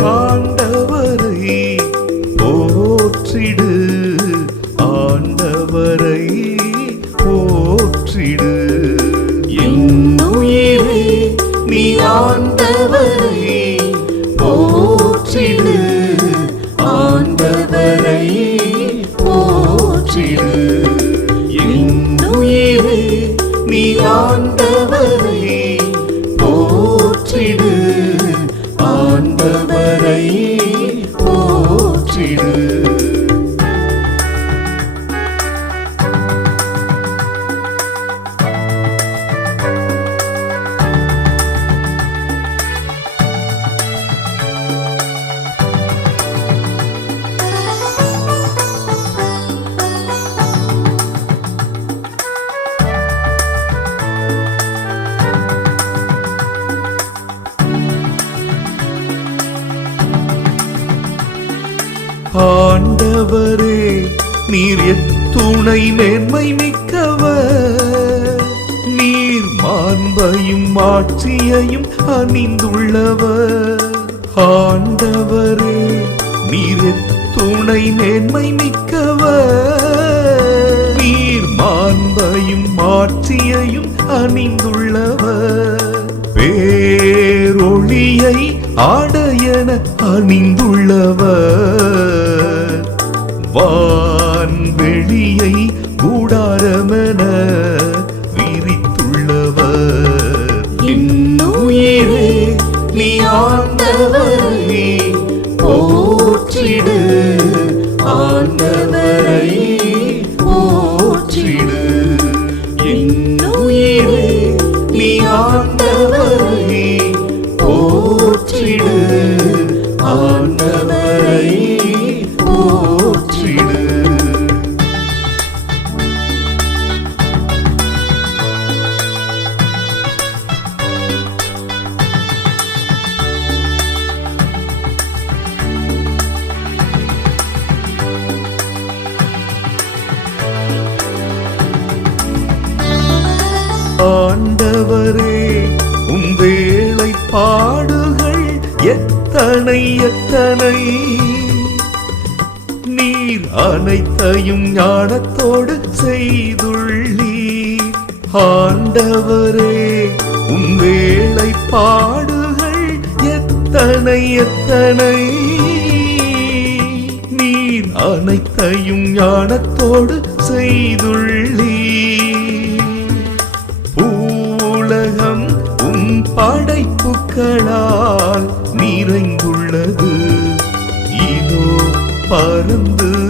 ஆண்டவரை போற்றிடு. ஆண்டவரை போற்றிடு. ஆண்டவரே நீர் துணை மேன்மை மிக்கவர். நீர் மாண்பையும் ஆட்சியையும் அணிந்துள்ளவர். ஆண்டவரே நீர் துணை மேன்மை மிக்கவர். நீர் மாண்பையும் ஆட்சியையும் அணிந்துள்ளவர். பேரொளியை என அணிந்துள்ளவர். வான் வெளியை கூடாரமென விரித்துள்ளவர். இன்னுயிரே நீ ஆண் பாடுகள் எத்தனை எத்தனை? நீர் அனைத்தையும் ஞானத்தோடு செய்துள்ளி ஆண்டவரே உம் வேளை பாடுகள் எத்தனை எத்தனை? நீர் அனைத்தையும் ஞானத்தோடு செய்துள்ளி படைப்புக்களால் நிறைந்துள்ளது. இதோ பருந்து